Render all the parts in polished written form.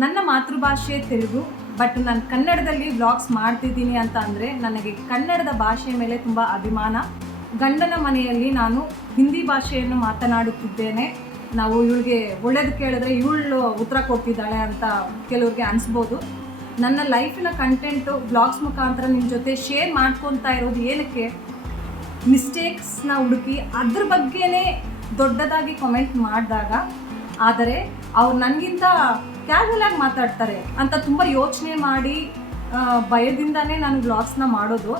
ನನ್ನ ಮಾತೃಭಾಷೆ ತೆಲುಗು, ಬಟ್ ನಾನು ಕನ್ನಡದಲ್ಲಿ ವ್ಲಾಗ್ಸ್ ಮಾಡ್ತಿದ್ದೀನಿ ಅಂತ ಅಂದರೆ ನನಗೆ ಕನ್ನಡದ ಭಾಷೆ ಮೇಲೆ ತುಂಬ ಅಭಿಮಾನ. ಗಂಡನ ಮನೆಯಲ್ಲಿ ನಾನು ಹಿಂದಿ ಭಾಷೆಯನ್ನು ಮಾತನಾಡುತ್ತಿದ್ದೇನೆ. ನಾವು ಇವಳಿಗೆ ಒಳ್ಳೇದು ಕೇಳಿದ್ರೆ ಇವಳು ಉತ್ತರ ಕೊಡ್ತಿದ್ದಾಳೆ ಅಂತ ಕೆಲವ್ರಿಗೆ ಅನಿಸ್ಬೋದು. ನನ್ನ ಲೈಫಿನ ಕಂಟೆಂಟು ವ್ಲಾಗ್ಸ್ ಮುಖಾಂತರ ನಿಮ್ಮ ಜೊತೆ ಶೇರ್ ಮಾಡ್ಕೊತಾ ಇರೋದು ಏನಕ್ಕೆ, ಮಿಸ್ಟೇಕ್ಸ್ನ ಹುಡುಕಿ ಅದ್ರ ಬಗ್ಗೆನೇ ದೊಡ್ಡದಾಗಿ ಕಾಮೆಂಟ್ ಮಾಡಿದಾಗ, ಆದರೆ ಅವ್ರು ನನಗಿಂತ ಕ್ಯಾಶುವಲ್ ಆಗಿ ಮಾತಾಡ್ತಾರೆ ಅಂತ ತುಂಬ ಯೋಚನೆ ಮಾಡಿ ಭಯದಿಂದನೇ ನಾನು ವ್ಲಾಗ್ಸ್ನ ಮಾಡೋದು.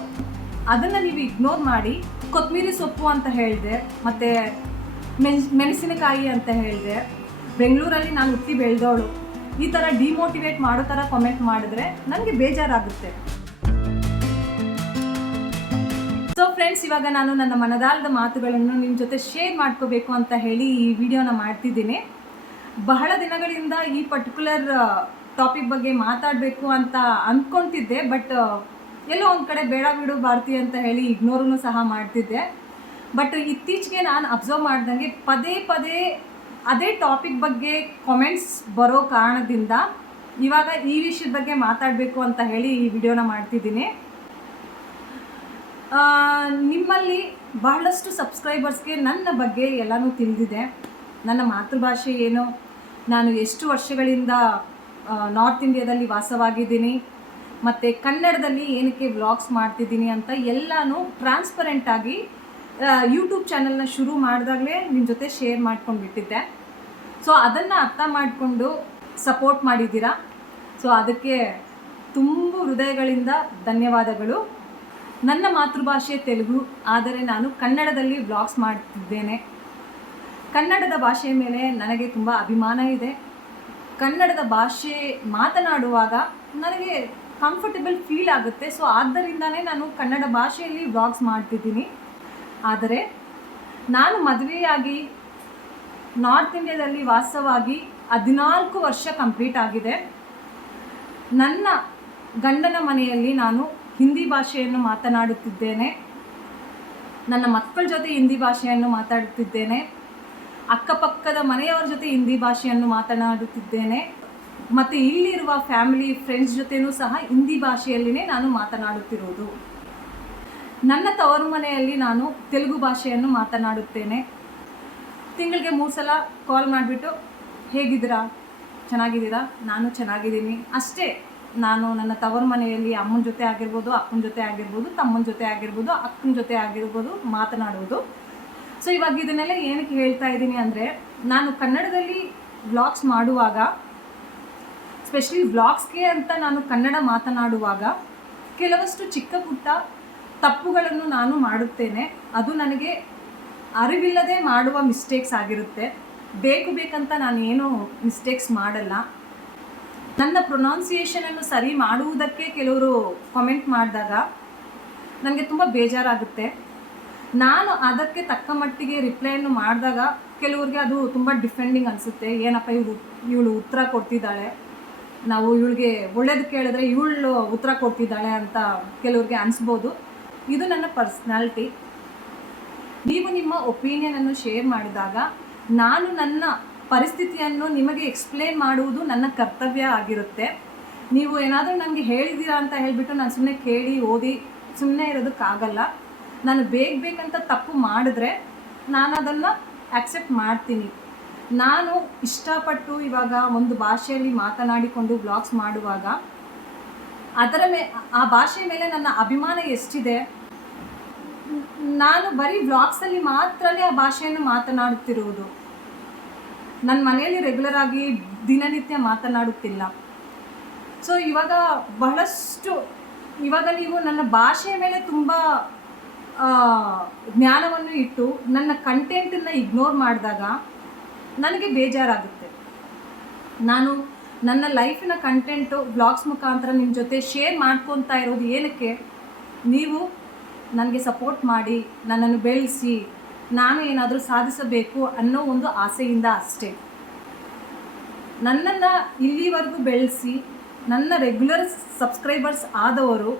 ಅದನ್ನು ನೀವು ಇಗ್ನೋರ್ ಮಾಡಿ ಕೊತ್ತಂಬರಿ ಸೊಪ್ಪು ಅಂತ ಹೇಳಿದೆ, ಮತ್ತು ಮೆಣಸಿನಕಾಯಿ ಅಂತ ಹೇಳಿದೆ, ಬೆಂಗಳೂರಲ್ಲಿ ನಾನು ಹುಟ್ಟಿ ಬೆಳೆದವಳು, ಈ ಥರ ಡಿಮೋಟಿವೇಟ್ ಮಾಡೋ ಥರ ಕಾಮೆಂಟ್ ಮಾಡಿದ್ರೆ ನನಗೆ ಬೇಜಾರಾಗುತ್ತೆ. ಸೊ ಫ್ರೆಂಡ್ಸ್, ಇವಾಗ ನಾನು ನನ್ನ ಮನದಾಳದ ಮಾತುಗಳನ್ನು ನಿಮ್ಮ ಜೊತೆ ಶೇರ್ ಮಾಡ್ಕೋಬೇಕು ಅಂತ ಹೇಳಿ ಈ ವಿಡಿಯೋನ ಮಾಡ್ತಿದ್ದೀನಿ. ಬಹಳ ದಿನಗಳಿಂದ ಈ ಪರ್ಟಿಕ್ಯುಲರ್ ಟಾಪಿಕ್ ಬಗ್ಗೆ ಮಾತಾಡಬೇಕು ಅಂತ ಅಂದ್ಕೊತಿದ್ದೆ, ಬಟ್ ಎಲ್ಲೋ ಒಂದು ಕಡೆ ಬೇಡ ಬಿಡು ಭಾರತಿ ಅಂತ ಹೇಳಿ ಇಗ್ನೋರೂ ಸಹ ಮಾಡ್ತಿದ್ದೆ. ಬಟ್ ಇತ್ತೀಚೆಗೆ ನಾನು ಅಬ್ಸರ್ವ್ ಮಾಡ್ದಂಗೆ ಪದೇ ಪದೇ ಅದೇ ಟಾಪಿಕ್ ಬಗ್ಗೆ ಕಾಮೆಂಟ್ಸ್ ಬರೋ ಕಾರಣದಿಂದ ಇವಾಗ ಈ ವಿಷಯದ ಬಗ್ಗೆ ಮಾತಾಡಬೇಕು ಅಂತ ಹೇಳಿ ಈ ವಿಡಿಯೋನ ಮಾಡ್ತಿದ್ದೀನಿ. ನಿಮ್ಮಲ್ಲಿ ಬಹಳಷ್ಟು ಸಬ್ಸ್ಕ್ರೈಬರ್ಸ್ಗೆ ನನ್ನ ಬಗ್ಗೆ ಎಲ್ಲನೂ ತಿಳಿದಿದೆ. ನನ್ನ ಮಾತೃಭಾಷೆ ಏನು, ನಾನು ಎಷ್ಟು ವರ್ಷಗಳಿಂದ ನಾರ್ತ್ ಇಂಡಿಯಾದಲ್ಲಿ ವಾಸವಾಗಿದ್ದೀನಿ, ಮತ್ತು ಕನ್ನಡದಲ್ಲಿ ಏನಕ್ಕೆ ವ್ಲಾಗ್ಸ್ ಮಾಡ್ತಿದ್ದೀನಿ ಅಂತ ಎಲ್ಲನೂ ಟ್ರಾನ್ಸ್ಪರೆಂಟಾಗಿ ಯೂಟ್ಯೂಬ್ ಚಾನಲ್ನ ಶುರು ಮಾಡಿದಾಗಲೇ ನಿಮ್ಮ ಜೊತೆ ಶೇರ್ ಮಾಡ್ಕೊಂಡು ಬಿಟ್ಟಿದ್ದೆ. ಸೊ ಅದನ್ನು ಅರ್ಥ ಮಾಡಿಕೊಂಡು ಸಪೋರ್ಟ್ ಮಾಡಿದ್ದೀರಾ. ಸೊ ಅದಕ್ಕೆ ತುಂಬ ಹೃದಯಗಳಿಂದ ಧನ್ಯವಾದಗಳು. ನನ್ನ ಮಾತೃಭಾಷೆ ತೆಲುಗು, ಆದರೆ ನಾನು ಕನ್ನಡದಲ್ಲಿ ವ್ಲಾಗ್ಸ್ ಮಾಡ್ತಿದ್ದೇನೆ. ಕನ್ನಡದ ಭಾಷೆ ಮೇಲೆ ನನಗೆ ತುಂಬ ಅಭಿಮಾನ ಇದೆ. ಕನ್ನಡದ ಭಾಷೆ ಮಾತನಾಡುವಾಗ ನನಗೆ ಕಂಫರ್ಟಬಲ್ ಫೀಲ್ ಆಗುತ್ತೆ. ಸೊ ಆದ್ದರಿಂದನೇ ನಾನು ಕನ್ನಡ ಭಾಷೆಯಲ್ಲಿ ವ್ಲಾಗ್ಸ್ ಮಾಡ್ತಿದ್ದೀನಿ. ಆದರೆ ನಾನು ಮದುವೆಯಾಗಿ ನಾರ್ತ್ ಇಂಡಿಯಾದಲ್ಲಿ ವಾಸವಾಗಿ 14 ವರ್ಷ ಕಂಪ್ಲೀಟ್ ಆಗಿದೆ. ನನ್ನ ಗಂಡನ ಮನೆಯಲ್ಲಿ ನಾನು ಹಿಂದಿ ಭಾಷೆಯನ್ನು ಮಾತನಾಡುತ್ತಿದ್ದೇನೆ. ನನ್ನ ಮಕ್ಕಳ ಜೊತೆ ಹಿಂದಿ ಭಾಷೆಯನ್ನು ಮಾತಾಡುತ್ತಿದ್ದೇನೆ. ಅಕ್ಕಪಕ್ಕದ ಮನೆಯವರ ಜೊತೆ ಹಿಂದಿ ಭಾಷೆಯನ್ನು ಮಾತನಾಡುತ್ತಿದ್ದೇನೆ. ಮತ್ತು ಇಲ್ಲಿರುವ ಫ್ಯಾಮಿಲಿ ಫ್ರೆಂಡ್ಸ್ ಜೊತೆಯೂ ಸಹ ಹಿಂದಿ ಭಾಷೆಯಲ್ಲಿನೇ ನಾನು ಮಾತನಾಡುತ್ತಿರೋದು. ನನ್ನ ತವರು ಮನೆಯಲ್ಲಿ ನಾನು ತೆಲುಗು ಭಾಷೆಯನ್ನು ಮಾತನಾಡುತ್ತೇನೆ. ತಿಂಗಳಿಗೆ 3 ಸಲ ಕಾಲ್ ಮಾಡಿಬಿಟ್ಟು ಹೇಗಿದ್ದೀರಾ, ಚೆನ್ನಾಗಿದ್ದೀರಾ, ನಾನು ಚೆನ್ನಾಗಿದ್ದೀನಿ ಅಷ್ಟೇ. ನಾನು ನನ್ನ ತವರು ಮನೆಯಲ್ಲಿ ಅಮ್ಮನ ಜೊತೆ ಆಗಿರ್ಬೋದು, ಅಪ್ಪನ ಜೊತೆ ಆಗಿರ್ಬೋದು, ತಮ್ಮನ ಜೊತೆ ಆಗಿರ್ಬೋದು, ಅಕ್ಕನ ಜೊತೆ ಆಗಿರ್ಬೋದು ಮಾತನಾಡುವುದು. ಸೊ ಇವಾಗ ಇದನ್ನೆಲ್ಲ ಏನಕ್ಕೆ ಹೇಳ್ತಾ ಇದ್ದೀನಿ ಅಂದರೆ, ನಾನು ಕನ್ನಡದಲ್ಲಿ ವ್ಲಾಗ್ಸ್ ಮಾಡುವಾಗ, ಸ್ಪೆಷಲಿ ವ್ಲಾಗ್ಸ್ಗೆ ಅಂತ ನಾನು ಕನ್ನಡ ಮಾತನಾಡುವಾಗ ಕೆಲವಷ್ಟು ಚಿಕ್ಕ ಪುಟ್ಟ ತಪ್ಪುಗಳನ್ನು ನಾನು ಮಾಡುತ್ತೇನೆ. ಅದು ನನಗೆ ಅರಿವಿಲ್ಲದೆ ಮಾಡುವ ಮಿಸ್ಟೇಕ್ಸ್ ಆಗಿರುತ್ತೆ. ಬೇಕಂತ ನಾನು ಏನೂ ಮಿಸ್ಟೇಕ್ಸ್ ಮಾಡಲ್ಲ. ನನ್ನ ಪ್ರೊನೌನ್ಸಿಯೇಷನನ್ನು ಸರಿ ಮಾಡುವುದಕ್ಕೆ ಕೆಲವರು ಕಾಮೆಂಟ್ ಮಾಡಿದಾಗ ನನಗೆ ತುಂಬ ಬೇಜಾರಾಗುತ್ತೆ. ನಾನು ಅದಕ್ಕೆ ತಕ್ಕ ಮಟ್ಟಿಗೆ ರಿಪ್ಲೈಯನ್ನು ಮಾಡಿದಾಗ ಕೆಲವ್ರಿಗೆ ಅದು ತುಂಬ ಡಿಫೆಂಡಿಂಗ್ ಅನಿಸುತ್ತೆ. ಏನಪ್ಪ ಇವಳು ಉತ್ತರ ಕೊಡ್ತಿದ್ದಾಳೆ, ನಾವು ಇವಳಿಗೆ ಒಳ್ಳೇದು ಕೇಳಿದ್ರೆ ಇವಳು ಉತ್ತರ ಕೊಡ್ತಿದ್ದಾಳೆ ಅಂತ ಕೆಲವ್ರಿಗೆ ಅನಿಸ್ಬೋದು. ಇದು ನನ್ನ ಪರ್ಸ್ನಾಲಿಟಿ. ನೀವು ನಿಮ್ಮ ಒಪಿನಿಯನನ್ನು ಶೇರ್ ಮಾಡಿದಾಗ ನಾನು ನನ್ನ ಪರಿಸ್ಥಿತಿಯನ್ನು ನಿಮಗೆ ಎಕ್ಸ್ಪ್ಲೇನ್ ಮಾಡುವುದು ನನ್ನ ಕರ್ತವ್ಯ ಆಗಿರುತ್ತೆ. ನೀವು ಏನಾದರೂ ನನಗೆ ಹೇಳಿದ್ದೀರಾ ಅಂತ ಹೇಳಿಬಿಟ್ಟು ನಾನು ಸುಮ್ಮನೆ ಕೇಳಿ ಓದಿ ಸುಮ್ಮನೆ ಇರೋದಕ್ಕಾಗಲ್ಲ. ನಾನು ಬೇಕಂತ ತಪ್ಪು ಮಾಡಿದ್ರೆ ನಾನು ಅದನ್ನು ಆಕ್ಸೆಪ್ಟ್ ಮಾಡ್ತೀನಿ. ನಾನು ಇಷ್ಟಪಟ್ಟು ಇವಾಗ ಒಂದು ಭಾಷೆಯಲ್ಲಿ ಮಾತನಾಡಿಕೊಂಡು ವ್ಲಾಗ್ಸ್ ಮಾಡುವಾಗ ಆ ಭಾಷೆ ಮೇಲೆ ನನ್ನ ಅಭಿಮಾನ ಎಷ್ಟಿದೆ. ನಾನು ಬರೀ ವ್ಲಾಗ್ಸಲ್ಲಿ ಮಾತ್ರನೇ ಆ ಭಾಷೆಯನ್ನು ಮಾತನಾಡುತ್ತಿರುವುದು. ನನ್ನ ಮನೆಯಲ್ಲಿ ರೆಗ್ಯುಲರ್ ಆಗಿ ದಿನನಿತ್ಯ ಮಾತನಾಡುತ್ತಿಲ್ಲ. ಸೊ ಇವಾಗ ನೀವು ನನ್ನ ಭಾಷೆಯ ಮೇಲೆ ತುಂಬ ಜ್ಞಾನವನ್ನು ಇಟ್ಟು ನನ್ನ ಕಂಟೆಂಟನ್ನು ಇಗ್ನೋರ್ ಮಾಡಿದಾಗ ನನಗೆ ಬೇಜಾರಾಗುತ್ತೆ. ನಾನು ನನ್ನ ಲೈಫಿನ ಕಂಟೆಂಟು ವ್ಲಾಗ್ಸ್ ಮುಖಾಂತರ ನಿಮ್ಮ ಜೊತೆ ಶೇರ್ ಮಾಡ್ಕೊತಾ ಇರೋದು ಏನಕ್ಕೆ, ನೀವು ನನಗೆ ಸಪೋರ್ಟ್ ಮಾಡಿ ನನ್ನನ್ನು ಬೆಳೆಸಿ ನಾನು ಏನಾದರೂ ಸಾಧಿಸಬೇಕು ಅನ್ನೋ ಒಂದು ಆಸೆಯಿಂದ ಅಷ್ಟೇ. ನನ್ನನ್ನು ಇಲ್ಲಿವರೆಗೂ ಬೆಳೆಸಿ ನನ್ನ ರೆಗ್ಯುಲರ್ ಸಬ್ಸ್ಕ್ರೈಬರ್ಸ್ ಆದವರು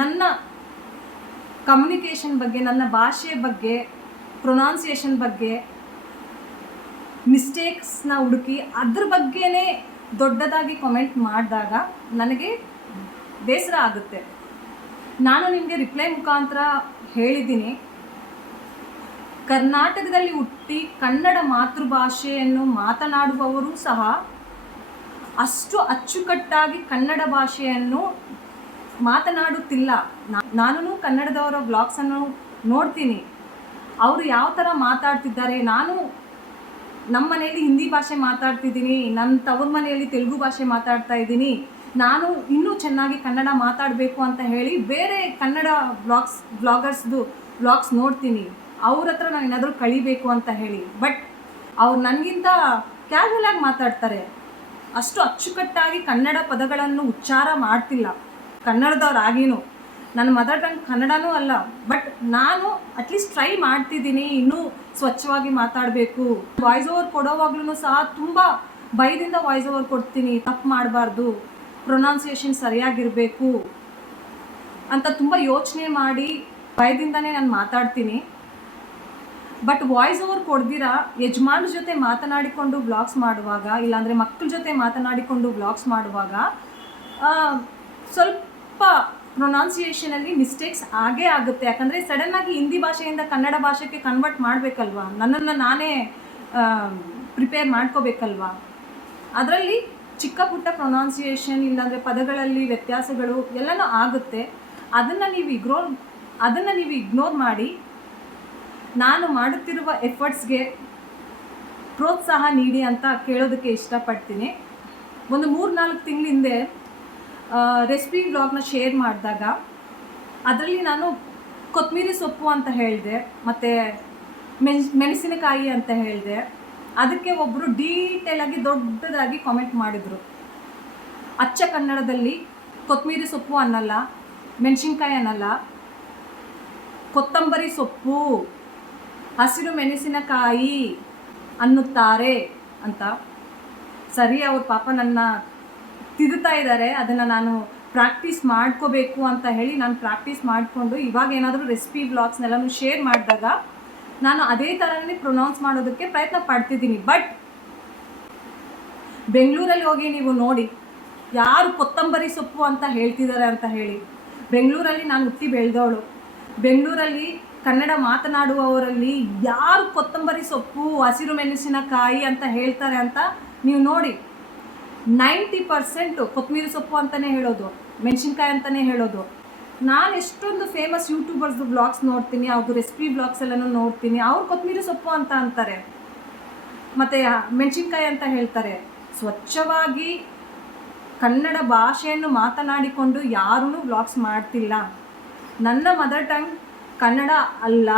ನನ್ನ ಕಮ್ಯುನಿಕೇಷನ್ ಬಗ್ಗೆ, ನನ್ನ ಭಾಷೆ ಬಗ್ಗೆ, ಪ್ರೊನೌನ್ಸಿಯೇಷನ್ ಬಗ್ಗೆ ಮಿಸ್ಟೇಕ್ಸ್ನ ಹುಡುಕಿ ಅದ್ರ ಬಗ್ಗೆನೇ ದೊಡ್ಡದಾಗಿ ಕಾಮೆಂಟ್ ಮಾಡಿದಾಗ ನನಗೆ ಬೇಸರ ಆಗುತ್ತೆ. ನಾನು ನಿಮಗೆ ರಿಪ್ಲೈ ಮುಖಾಂತರ ಹೇಳಿದ್ದೀನಿ, ಕರ್ನಾಟಕದಲ್ಲಿ ಹುಟ್ಟಿ ಕನ್ನಡ ಮಾತೃಭಾಷೆಯನ್ನು ಮಾತನಾಡುವವರು ಸಹ ಅಷ್ಟು ಅಚ್ಚುಕಟ್ಟಾಗಿ ಕನ್ನಡ ಭಾಷೆಯನ್ನು ಮಾತನಾಡುತ್ತಿಲ್ಲ. ನಾನು ಕನ್ನಡದವರ ವ್ಲಾಗ್ಸನ್ನು ನೋಡ್ತೀನಿ, ಅವರು ಯಾವ ಥರ ಮಾತಾಡ್ತಿದ್ದಾರೆ. ನಾನು ನಮ್ಮ ಮನೆಯಲ್ಲಿ ಹಿಂದಿ ಭಾಷೆ ಮಾತಾಡ್ತಿದ್ದೀನಿ, ನನ್ನ ತವ್ರ ಮನೆಯಲ್ಲಿ ತೆಲುಗು ಭಾಷೆ ಮಾತಾಡ್ತಾ ಇದ್ದೀನಿ. ನಾನು ಇನ್ನೂ ಚೆನ್ನಾಗಿ ಕನ್ನಡ ಮಾತಾಡಬೇಕು ಅಂತ ಹೇಳಿ ಬೇರೆ ಕನ್ನಡ ವ್ಲಾಗರ್ಸ್ದು ವ್ಲಾಗ್ಸ್ ನೋಡ್ತೀನಿ. ಅವ್ರ ಹತ್ರ ನಾನು ಏನಾದರೂ ಕಲಿಬೇಕು ಅಂತ ಹೇಳಿ. ಬಟ್ ಅವ್ರು ನನಗಿಂತ ಕ್ಯಾಶುವಲಾಗಿ ಮಾತಾಡ್ತಾರೆ, ಅಷ್ಟು ಅಚ್ಚುಕಟ್ಟಾಗಿ ಕನ್ನಡ ಪದಗಳನ್ನು ಉಚ್ಚಾರ ಮಾಡ್ತಿಲ್ಲ. ಕನ್ನಡದವ್ರಾಗಿನೂ ನನ್ನ ಮದರ್ ಟಂಗ್ ಕನ್ನಡನೂ ಅಲ್ಲ, ಬಟ್ ನಾನು ಅಟ್ಲೀಸ್ಟ್ ಟ್ರೈ ಮಾಡ್ತಿದ್ದೀನಿ ಇನ್ನೂ ಸ್ವಚ್ಛವಾಗಿ ಮಾತಾಡಬೇಕು. ವಾಯ್ಸ್ ಓವರ್ ಕೊಡೋವಾಗ್ಲೂ ಸಹ ತುಂಬ ಭಯದಿಂದ ವಾಯ್ಸ್ ಓವರ್ ಕೊಡ್ತೀನಿ. ತಪ್ಪು ಮಾಡಬಾರ್ದು, ಪ್ರೊನೌನ್ಸಿಯೇಷನ್ ಸರಿಯಾಗಿರಬೇಕು ಅಂತ ತುಂಬ ಯೋಚನೆ ಮಾಡಿ ಭಯದಿಂದನೇ ನಾನು ಮಾತಾಡ್ತೀನಿ. ಬಟ್ ವಾಯ್ಸ್ ಓವರ್ ಕೊಡ್ದಿರಾ ಯಜಮಾನ್ರ ಜೊತೆ ಮಾತನಾಡಿಕೊಂಡು ವ್ಲಾಗ್ಸ್ ಮಾಡುವಾಗ, ಇಲ್ಲಾಂದರೆ ಮಕ್ಕಳ ಜೊತೆ ಮಾತನಾಡಿಕೊಂಡು ವ್ಲಾಗ್ಸ್ ಮಾಡುವಾಗ ಸ್ವಲ್ಪ ಪ್ರೊನೌನ್ಸಿಯೇಷನಲ್ಲಿ ಮಿಸ್ಟೇಕ್ಸ್ ಆಗೇ ಆಗುತ್ತೆ. ಯಾಕಂದರೆ ಸಡನ್ನಾಗಿ ಹಿಂದಿ ಭಾಷೆಯಿಂದ ಕನ್ನಡ ಭಾಷೆಗೆ ಕನ್ವರ್ಟ್ ಮಾಡಬೇಕಲ್ವಾ, ನನ್ನನ್ನು ನಾನೇ ಪ್ರಿಪೇರ್ ಮಾಡ್ಕೋಬೇಕಲ್ವಾ. ಅದರಲ್ಲಿ ಚಿಕ್ಕ ಪುಟ್ಟ ಪ್ರೊನೌನ್ಸಿಯೇಷನ್ ಇಲ್ಲಾಂದರೆ ಪದಗಳಲ್ಲಿ ವ್ಯತ್ಯಾಸಗಳು ಎಲ್ಲನೂ ಆಗುತ್ತೆ. ಅದನ್ನು ನೀವು ಇಗ್ನೋರ್ ಮಾಡಿ ನಾನು ಮಾಡುತ್ತಿರುವ ಎಫರ್ಟ್ಸ್ಗೆ ಪ್ರೋತ್ಸಾಹ ನೀಡಿ ಅಂತ ಕೇಳೋದಕ್ಕೆ ಇಷ್ಟಪಡ್ತೀನಿ. ಒಂದು 3-4 ತಿಂಗಳ ಹಿಂದೆ ರೆಸಿಪಿ ವ್ಲಾಗ್ನ ಶೇರ್ ಮಾಡಿದಾಗ ಅದರಲ್ಲಿ ನಾನು ಕೊತ್ತಂಬರಿ ಸೊಪ್ಪು ಅಂತ ಹೇಳಿದೆ, ಮತ್ತು ಮೆಣಸಿನಕಾಯಿ ಅಂತ ಹೇಳಿದೆ. ಅದಕ್ಕೆ ಒಬ್ಬರು ಡೀಟೇಲಾಗಿ ದೊಡ್ಡದಾಗಿ ಕಾಮೆಂಟ್ ಮಾಡಿದರು. ಅಚ್ಚ ಕನ್ನಡದಲ್ಲಿ ಕೊತ್ತಂಬರಿ ಸೊಪ್ಪು ಅನ್ನಲ್ಲ, ಮೆಣಸಿನ್ಕಾಯಿ ಅನ್ನಲ್ಲ, ಕೊತ್ತಂಬರಿ ಸೊಪ್ಪು, ಹಸಿರು ಮೆಣಸಿನಕಾಯಿ ಅನ್ನುತ್ತಾರೆ ಅಂತ. ಸರಿ, ಅವ್ರ ಪಾಪ ನನ್ನ ತಿದ್ದುತ್ತಾ ಇದ್ದಾರೆ. ಅದನ್ನು ನಾನು ಪ್ರಾಕ್ಟೀಸ್ ಮಾಡ್ಕೋಬೇಕು ಅಂತ ಹೇಳಿ ನಾನು ಪ್ರಾಕ್ಟೀಸ್ ಮಾಡಿಕೊಂಡು ಇವಾಗ ಏನಾದರೂ ರೆಸಿಪಿ ವ್ಲಾಗ್ಸ್ನೆಲ್ಲನೂ ಶೇರ್ ಮಾಡಿದಾಗ ನಾನು ಅದೇ ಥರನೇ ಪ್ರೊನೌನ್ಸ್ ಮಾಡೋದಕ್ಕೆ ಪ್ರಯತ್ನ ಪಡ್ತಿದ್ದೀನಿ. ಬಟ್ ಬೆಂಗಳೂರಲ್ಲಿ ಹೋಗಿ ನೀವು ನೋಡಿ ಯಾರು ಕೊತ್ತಂಬರಿ ಸೊಪ್ಪು ಅಂತ ಹೇಳ್ತಿದ್ದಾರೆ ಅಂತ ಹೇಳಿ. ಬೆಂಗಳೂರಲ್ಲಿ ನಾನು ಹುಟ್ಟಿ ಬೆಳೆದವಳು. ಬೆಂಗಳೂರಲ್ಲಿ ಕನ್ನಡ ಮಾತನಾಡುವವರಲ್ಲಿ ಯಾರು ಕೊತ್ತಂಬರಿ ಸೊಪ್ಪು, ಹಸಿರು ಮೆಣಸಿನಕಾಯಿ ಅಂತ ಹೇಳ್ತಾರೆ ಅಂತ ನೀವು ನೋಡಿ. 90% ಕೊತ್ತಂಬರಿ ಸೊಪ್ಪು ಅಂತಲೇ ಹೇಳೋದು, ಮೆಣಸಿನ್ಕಾಯಿ ಅಂತಲೇ ಹೇಳೋದು. ನಾನು ಎಷ್ಟೊಂದು ಫೇಮಸ್ ಯೂಟ್ಯೂಬರ್ಸ್ದು ವ್ಲಾಗ್ಸ್ ನೋಡ್ತೀನಿ, ಅವ್ರದ್ದು ರೆಸಿಪಿ ವ್ಲಾಗ್ಸ್ ಎಲ್ಲನೂ ನೋಡ್ತೀನಿ. ಅವ್ರು ಕೊತ್ತಂಬರಿ ಸೊಪ್ಪು ಅಂತ ಅಂತಾರೆ, ಮತ್ತು ಮೆಣಸಿನ್ಕಾಯಿ ಅಂತ ಹೇಳ್ತಾರೆ. ಸ್ವಚ್ಛವಾಗಿ ಕನ್ನಡ ಭಾಷೆಯನ್ನು ಮಾತನಾಡಿಕೊಂಡು ಯಾರೂ ವ್ಲಾಗ್ಸ್ ಮಾಡ್ತಿಲ್ಲ. ನನ್ನ ಮದರ್ ಟಂಗ್ ಕನ್ನಡ ಅಲ್ಲ,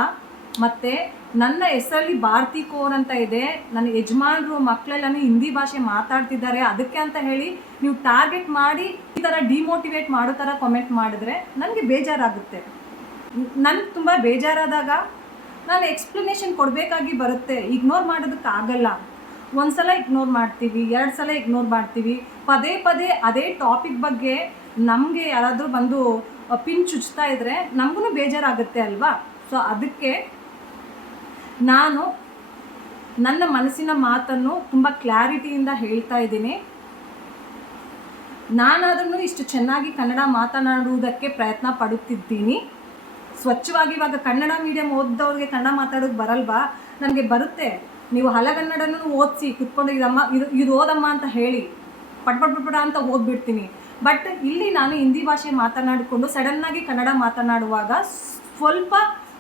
ಮತ್ತು ನನ್ನ ಹೆಸರಲ್ಲಿ ಭಾರತಿ ಕೋರ್ ಅಂತ ಇದೆ. ನನ್ನ ಯಜಮಾನರು ಮಕ್ಕಳೆಲ್ಲನೂ ಹಿಂದಿ ಭಾಷೆ ಮಾತಾಡ್ತಿದ್ದಾರೆ. ಅದಕ್ಕೆ ಅಂತ ಹೇಳಿ ನೀವು ಟಾರ್ಗೆಟ್ ಮಾಡಿ ಈ ಥರ ಡಿಮೋಟಿವೇಟ್ ಮಾಡೋ ಥರ ಕಾಮೆಂಟ್ ಮಾಡಿದ್ರೆ ನನಗೆ ಬೇಜಾರಾಗುತ್ತೆ. ನನಗೆ ತುಂಬ ಬೇಜಾರಾದಾಗ ನಾನು ಎಕ್ಸ್ಪ್ಲನೇಷನ್ ಕೊಡಬೇಕಾಗಿ ಬರುತ್ತೆ. ಇಗ್ನೋರ್ ಮಾಡೋದಕ್ಕಾಗಲ್ಲ. ಒಂದು ಸಲ ಇಗ್ನೋರ್ ಮಾಡ್ತೀವಿ, 2 ಸಲ ಇಗ್ನೋರ್ ಮಾಡ್ತೀವಿ. ಪದೇ ಪದೇ ಅದೇ ಟಾಪಿಕ್ ಬಗ್ಗೆ ನಮಗೆ ಯಾರಾದರೂ ಬಂದು ಪಿನ್ ಚುಚ್ತಾ ಇದ್ದರೆ ನಮಗೂ ಬೇಜಾರಾಗುತ್ತೆ ಅಲ್ವಾ. ಸೊ ಅದಕ್ಕೆ ನಾನು ನನ್ನ ಮನಸ್ಸಿನ ಮಾತನ್ನು ತುಂಬ ಕ್ಲಾರಿಟಿಯಿಂದ ಹೇಳ್ತಾ ಇದ್ದೀನಿ. ನಾನಾದ್ರೂ ಇಷ್ಟು ಚೆನ್ನಾಗಿ ಕನ್ನಡ ಮಾತನಾಡುವುದಕ್ಕೆ ಪ್ರಯತ್ನ ಪಡುತ್ತಿದ್ದೀನಿ. ಸ್ವಚ್ಛವಾಗಿ ಇವಾಗ ಕನ್ನಡ ಮೀಡಿಯಮ್ ಓದ್ದವ್ರಿಗೆ ಕನ್ನಡ ಮಾತಾಡೋದು ಬರಲ್ವಾ? ನನಗೆ ಬರುತ್ತೆ. ನೀವು ಹಲಗನ್ನಡನೂ ಓದಿಸಿ ಕುತ್ಕೊಂಡು ಇದು ಓದಮ್ಮ ಅಂತ ಹೇಳಿ ಪಟ್ಪಟ್ ಅಂತ ಓದ್ಬಿಡ್ತೀನಿ. ಬಟ್ ಇಲ್ಲಿ ನಾನು ಹಿಂದಿ ಭಾಷೆ ಮಾತನಾಡಿಕೊಂಡು ಸಡನ್ನಾಗಿ ಕನ್ನಡ ಮಾತನಾಡುವಾಗ ಸ್ವಲ್ಪ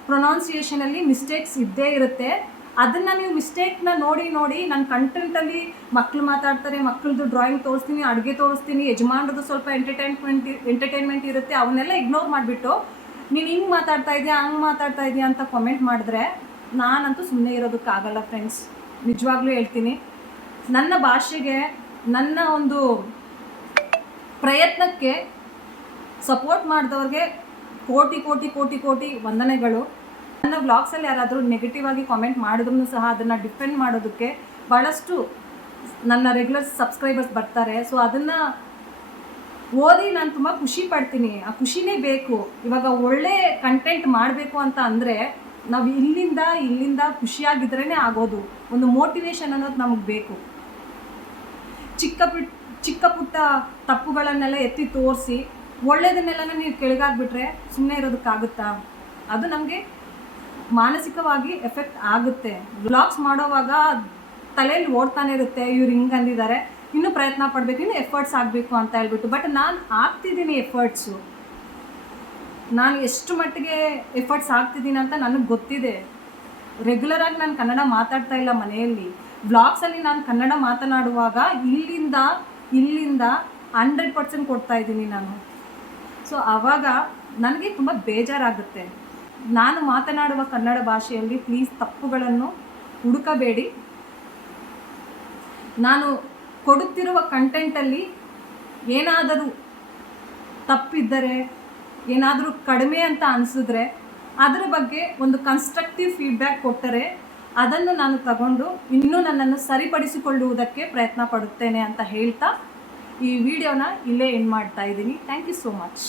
ಪ್ರೊನೌನ್ಸಿಯೇಷನಲ್ಲಿ ಮಿಸ್ಟೇಕ್ಸ್ ಇದ್ದೇ ಇರುತ್ತೆ. ಅದನ್ನು ನೀವು ಮಿಸ್ಟೇಕ್ನ ನೋಡಿ ನನ್ನ ಕಂಟೆಂಟಲ್ಲಿ ಮಕ್ಕಳು ಮಾತಾಡ್ತಾರೆ, ಮಕ್ಕಳದ್ದು ಡ್ರಾಯಿಂಗ್ ತೋರಿಸ್ತೀನಿ, ಅಡುಗೆ ತೋರಿಸ್ತೀನಿ, ಯಜಮಾನ್ರದ್ದು ಸ್ವಲ್ಪ ಎಂಟರ್ಟೈನ್ಮೆಂಟ್ ಇರುತ್ತೆ. ಅವನ್ನೆಲ್ಲ ಇಗ್ನೋರ್ ಮಾಡಿಬಿಟ್ಟು ನೀನು ಹಿಂಗೆ ಮಾತಾಡ್ತಾ ಇದೆಯಾ, ಹಂಗೆ ಮಾತಾಡ್ತಾ ಇದೆಯಾ ಅಂತ ಕಾಮೆಂಟ್ ಮಾಡಿದ್ರೆ ನಾನಂತೂ ಸುಮ್ಮನೆ ಇರೋದಕ್ಕಾಗಲ್ಲ ಫ್ರೆಂಡ್ಸ್. ನಿಜವಾಗ್ಲೂ ಹೇಳ್ತೀನಿ, ನನ್ನ ಭಾಷೆಗೆ, ನನ್ನ ಒಂದು ಪ್ರಯತ್ನಕ್ಕೆ ಸಪೋರ್ಟ್ ಮಾಡಿದವ್ರಿಗೆ ಕೋಟಿ ಕೋಟಿ ಕೋಟಿ ಕೋಟಿ ವಂದನೆಗಳು. ನನ್ನ ವ್ಲಾಗ್ಸಲ್ಲಿ ಯಾರಾದರೂ ನೆಗೆಟಿವ್ ಆಗಿ ಕಾಮೆಂಟ್ ಮಾಡಿದ್ರೂ ಸಹ ಅದನ್ನು ಡಿಫೆಂಡ್ ಮಾಡೋದಕ್ಕೆ ಭಾಳಷ್ಟು ನನ್ನ ರೆಗ್ಯುಲರ್ ಸಬ್ಸ್ಕ್ರೈಬರ್ಸ್ ಬರ್ತಾರೆ. ಸೊ ಅದನ್ನು ಓದಿ ನಾನು ತುಂಬ ಖುಷಿ ಪಡ್ತೀನಿ. ಆ ಖುಷಿನೇ ಬೇಕು. ಇವಾಗ ಒಳ್ಳೆ ಕಂಟೆಂಟ್ ಮಾಡಬೇಕು ಅಂತ ಅಂದರೆ ನಾವು ಇಲ್ಲಿಂದ ಖುಷಿಯಾಗಿದ್ರೇ ಆಗೋದು. ಒಂದು ಮೋಟಿವೇಶನ್ ಅನ್ನೋದು ನಮಗೆ ಬೇಕು. ಚಿಕ್ಕ ಚಿಕ್ಕ ಪುಟ್ಟ ತಪ್ಪುಗಳನ್ನೆಲ್ಲ ಎತ್ತಿ ತೋರಿಸಿ ಒಳ್ಳೆಯದನ್ನೆಲ್ಲ ನೀವು ಕೆಳಗಾಗ್ಬಿಟ್ರೆ ಸುಮ್ಮನೆ ಇರೋದಕ್ಕಾಗುತ್ತಾ? ಅದು ನಮಗೆ ಮಾನಸಿಕವಾಗಿ ಎಫೆಕ್ಟ್ ಆಗುತ್ತೆ. ವ್ಲಾಗ್ಸ್ ಮಾಡೋವಾಗ ತಲೆಯಲ್ಲಿ ಓಡ್ತಾನೆ ಇರುತ್ತೆ, ಇವ್ರು ಹಿಂಗೆ ಅಂದಿದ್ದಾರೆ, ಇನ್ನೂ ಪ್ರಯತ್ನ ಪಡಬೇಕು, ಇನ್ನೂ ಎಫರ್ಟ್ಸ್ ಆಗಬೇಕು ಅಂತ ಹೇಳ್ಬಿಟ್ಟು. ಬಟ್ ನಾನು ಆಗ್ತಿದ್ದೀನಿ ಎಫರ್ಟ್ಸು, ನಾನು ಎಷ್ಟು ಮಟ್ಟಿಗೆ ಎಫರ್ಟ್ಸ್ ಆಗ್ತಿದ್ದೀನಿ ಅಂತ ನನಗೆ ಗೊತ್ತಿದೆ. ರೆಗ್ಯುಲರಾಗಿ ನಾನು ಕನ್ನಡ ಮಾತಾಡ್ತಾ ಇಲ್ಲ ಮನೆಯಲ್ಲಿ. ವ್ಲಾಗ್ಸಲ್ಲಿ ನಾನು ಕನ್ನಡ ಮಾತನಾಡುವಾಗ ಇಲ್ಲಿಂದ 100% ಕೊಡ್ತಾ ಇದ್ದೀನಿ ನಾನು. ಸೊ ಆವಾಗ ನನಗೆ ತುಂಬ ಬೇಜಾರಾಗುತ್ತೆ. ನಾನು ಮಾತನಾಡುವ ಕನ್ನಡ ಭಾಷೆಯಲ್ಲಿ ಪ್ಲೀಸ್ ತಪ್ಪುಗಳನ್ನು ಹುಡುಕಬೇಡಿ. ನಾನು ಕೊಡುತ್ತಿರುವ ಕಂಟೆಂಟಲ್ಲಿ ಏನಾದರೂ ತಪ್ಪಿದ್ದರೆ, ಏನಾದರೂ ಕಡಿಮೆ ಅಂತ ಅನಿಸಿದ್ರೆ ಅದರ ಬಗ್ಗೆ ಒಂದು ಕನ್ಸ್ಟ್ರಕ್ಟಿವ್ ಫೀಡ್ಬ್ಯಾಕ್ ಕೊಟ್ಟರೆ ಅದನ್ನು ನಾನು ತಗೊಂಡು ಇನ್ನೂ ನನ್ನನ್ನು ಸರಿಪಡಿಸಿಕೊಳ್ಳುವುದಕ್ಕೆ ಪ್ರಯತ್ನ ಪಡುತ್ತೇನೆ ಅಂತ ಹೇಳ್ತಾ ಈ ವಿಡಿಯೋನ ಇಲ್ಲೇ ಎಂಡ್ ಮಾಡ್ತಾ ಇದ್ದೀನಿ. Thank you so much.